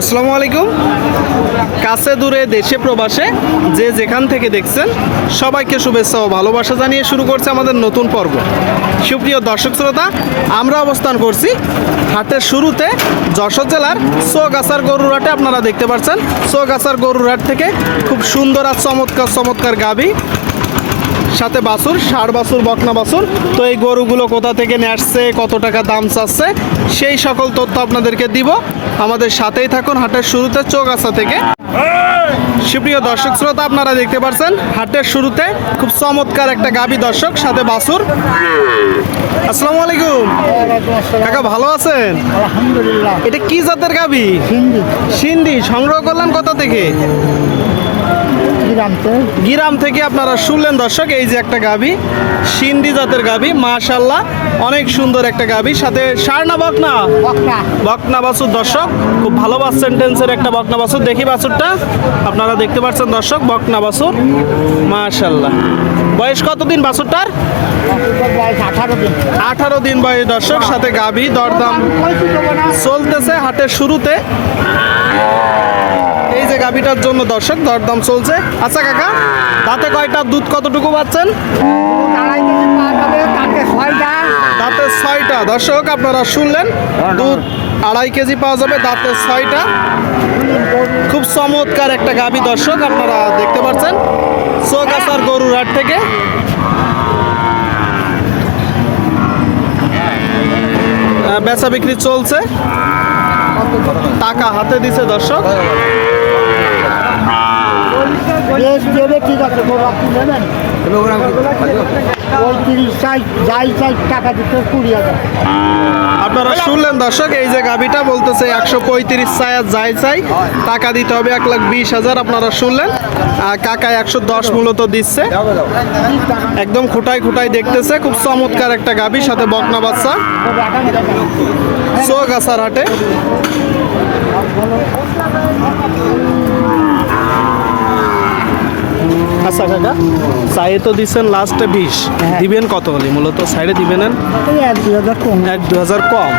আসসালামু আলাইকুম। কাছে দূরে দেশে প্রবাসে যে যেখান থেকে দেখছেন, সবাইকে শুভেচ্ছা ও ভালোবাসা জানিয়ে শুরু করছে আমাদের নতুন পর্ব। সুপ্রিয় দর্শক শ্রোতা, আমরা অবস্থান করছি হাটের শুরুতে যশোর জেলার সোগাছার গরুরহাটে আপনারা দেখতে পাচ্ছেন সোগাছার গরুরহাট থেকে খুব সুন্দর আর চমৎকার চমৎকার গাবি সাথে বাছুর ষাড় বাছুর বকনা বাছুর। তো এই গরুগুলো কোথা থেকে নিয়ে আসছে কত টাকা দাম চাচ্ছে সেই সকল তথ্য আপনাদেরকে দিব। আমাদের সাথেই থাকুন হাটের শুরুতে চৌগাছা থেকে। সুপ্রিয় দর্শক শ্রোতা আপনারা দেখতে পাচ্ছেন হাটের শুরুতে খুব চমৎকার একটা গাবি দর্শক সাথে বাছুর। আসসালামু আলাইকুম। কাকা ভালো আছেন? আলহামদুলিল্লাহ। এটা কি জাতের গাবি? সিন্ধি। সংগ্রহ করলেন কোথা থেকে? গিরাম থেকে আপনারা শুনলেন দর্শক এই যে একটা গাবি সিন্ধি জাতের গাবি মাশাল্লাহ অনেক সুন্দর একটা গাবি সাথে সার না বকনা। বকনা বাছুর দর্শক খুব ভালো বাস সেন্টেন্সের একটা বকনা বাছুর। দেখি বাছুরটা। আপনারা দেখতে পাচ্ছেন দর্শক বকনা বাছুর। মাশাল্লাহ বয়স কতদিন বাছুরটার? বাসুদের আঠারো দিন। বয়স দর্শক সাথে গাবি দরদাম চলতেছে হাটের শুরুতে। এই যে গাবিটার জন্য দর্শক, দরদাম চলছে। আচ্ছা কাকা তাতে কয়টা, দুধ কতটুকু পাচ্ছেন? দাঁতে ছয়টা। দর্শক, আপনারা শুনলেন, দুধ আড়াই কেজি পাওয়া যাবে, দাঁতে ছয়টা। খুব চমৎকার একটা গাবি দর্শক, আপনারা দেখতে পাচ্ছেন। চৌগাছার গরুর হাট থেকে। বেচা বিক্রি চলছে। টাকা হাতে দিছে দর্শক। বেশ দেবে ঠিক আছে আপনি নেবেন? চাই যাই চাই টাকা দিতে কুড়ি হাজার। আপনারা শুনলেন দর্শক এই যে গাবিটা বলতেছে একশো পঁয়ত্রিশ চাই আর যাই চাই টাকা দিতে হবে এক লাখ বিশ হাজার আপনারা শুনলেন? আর কাকা একশো দশ মূলত দিচ্ছে। একদম খুঁটাই খুঁটাই দেখতেছে খুব চমৎকার একটা গাবি সাথে বকনা বাচ্চা। চৌগাছার হাটে। আচ্ছা কাকা। চাই তো দিচ্ছেন লাস্টে বিশ। দিবেন কত হলে? মূলত সাইডে দিবেন এক দু হাজার কম।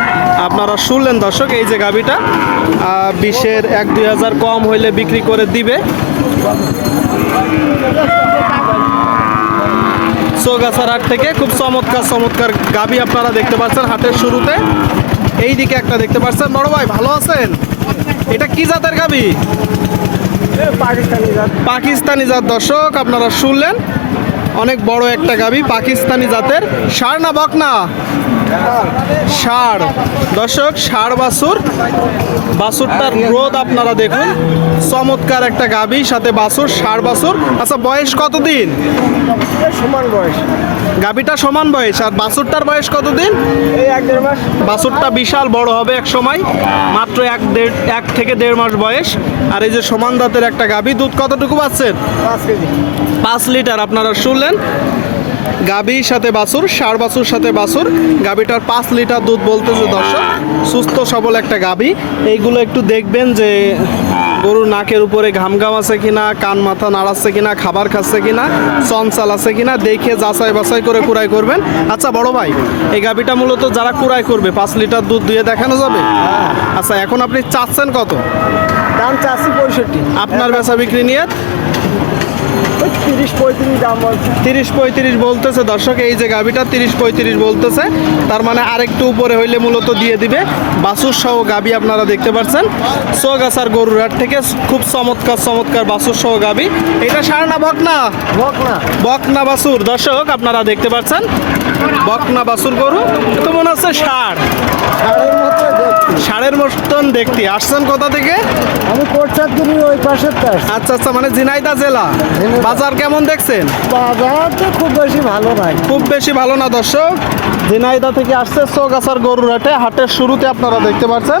আপনারা শুনলেন দর্শক এই যে গাবিটা বিশের এক দুই হাজার কম হইলে বিক্রি করে দিবে। চৌগাছার হাট থেকে খুব চমৎকার চমৎকার গাবি আপনারা দেখতে পাচ্ছেন হাটের শুরুতে। এই দিকে একটা দেখতে পাচ্ছেন। বড় ভাই ভালো আছেন? এটা কি জাতের গাবি পাকিস্তানি জাত। দর্শক আপনারা শুনলেন অনেক বড় একটা গাবি পাকিস্তানি জাতের সার না বকনা ষাড় দর্শক ষাড় বাসুর বাসুরটার রোদ আপনারা দেখুন। চমৎকার একটা গাবি সাথে বাসুর ষাড় বাছুর। আচ্ছা বয়স কতদিন? সমান বয়স। গাবিটা সমান বয়স আর বাসুরটার বয়স কতদিন? বাছুরটা বিশাল বড় হবে এক সময় মাত্র এক দেড় এক থেকে দেড় মাস বয়স। আর এই যে সমান দাঁতের একটা গাবি দুধ কতটুকু পাচ্ছেন? পাঁচ পাঁচ লিটার আপনারা শুনলেন? গাবির সাথে বাছুর ষাড় বাছুর সাথে বাছুর। গাবিটার পাঁচ লিটার দুধ বলতেছে দর্শক সুস্থ সবল একটা গাবি এইগুলো একটু দেখবেন যে গরুর নাকের উপরে ঘাম ঘাম আছে কিনা কান মাথা নাড়াচ্ছে কিনা খাবার খাচ্ছে কিনা চঞ্চাল আছে কিনা দেখে যাচাই বাছাই করে কুড়াই করবেন। আচ্ছা বড় ভাই এই গাবিটা মূলত যারা কুড়াই করবে পাঁচ লিটার দুধ দিয়ে দেখানো যাবে? আচ্ছা এখন আপনি চাচ্ছেন কত? দাম চারশো পঁয়ষট্টি। আপনার বেচা বিক্রি নিয়ে? তিরিশ পঁয়ত্রিশ দাম বলছে। তিরিশ পঁয়ত্রিশ বলতেছে। দর্শক এই যে গাবিটা তিরিশ পঁয়ত্রিশ বলতেছে তার মানে আরেকটু উপরে হইলে মূলত দিয়ে দিবে। বাসুর সহ গাবি আপনারা দেখতে পাচ্ছেন। সোগাছার গরুরহাট থেকে খুব চমৎকার চমৎকার বাসুর সহ গাবি। এটা সার না বকনা বকনা বকনা বাসুর। দর্শক আপনারা দেখতে পাচ্ছেন। বকনা বাসুর গরু। তো মনে হচ্ছে ষাড় ষাঁড়ের মতন দেখতে। আসছেন কোথা থেকে? আমি কোটচাঁদপুরি ওই পাশের আচ্ছা আচ্ছা মানে ঝিনাইদা জেলা। বাজার কেমন দেখছেন? বাজার তো খুব বেশি ভালো নাই। খুব বেশি ভালো না দর্শক? ঝিনাইদা থেকে আসছে চৌগাছার গরুর হাটে। হাটের শুরুতে আপনারা দেখতে পাচ্ছেন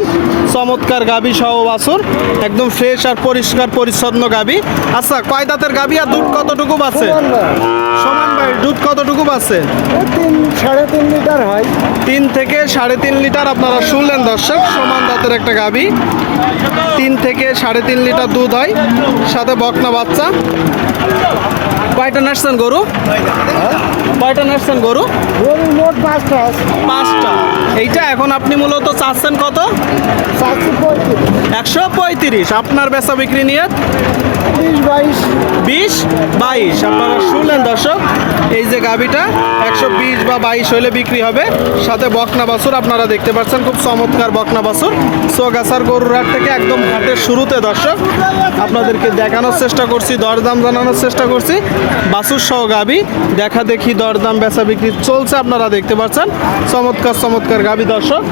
চমৎকার গাবি সহ বাছুর। একদম ফ্রেশ আর পরিষ্কার পরিচ্ছন্ন গাবি। আচ্ছা কয় দাঁতের গাবি আর দুধ কতটুকু সমান সমান ভাই দুধ কতটুকু পাচ্ছে তিন সাড়ে তিন লিটার হয়। তিন থেকে সাড়ে তিন লিটার আপনারা শুনলেন দর্শক সমান দাঁতের একটা গাবি তিন থেকে সাড়ে তিন লিটার দুধ হয় সাথে বকনা বাচ্চা। কয়টা নাচছেন গরু? কয়টা নাচছেন গরু? মোট পাঁচটা। পাঁচটা। এইটা এখন আপনি মূলত চাচ্ছেন কত? একশো পঁয়ত্রিশ। আপনার বেচা বিক্রি নিয়ে বিশ বাইশ। আপনারা শুনলেন দর্শক, এই যে গাবিটা একশো বিশ বা বাইশ হলে বিক্রি হবে। সাথে বকনা বাছুর আপনারা দেখতে পাচ্ছেন, খুব চমৎকার বকনা বাছুর। গরুর হাট থেকে একদম হাটের শুরুতে দর্শক, আপনাদেরকে দেখানোর চেষ্টা করছি, দরদাম জানানোর চেষ্টা করছি। বাছুর সহ গাবি দেখা দেখি দরদাম বেচা বিক্রি চলছে আপনারা দেখতে পাচ্ছেন। চমৎকার চমৎকার গাবি দর্শক।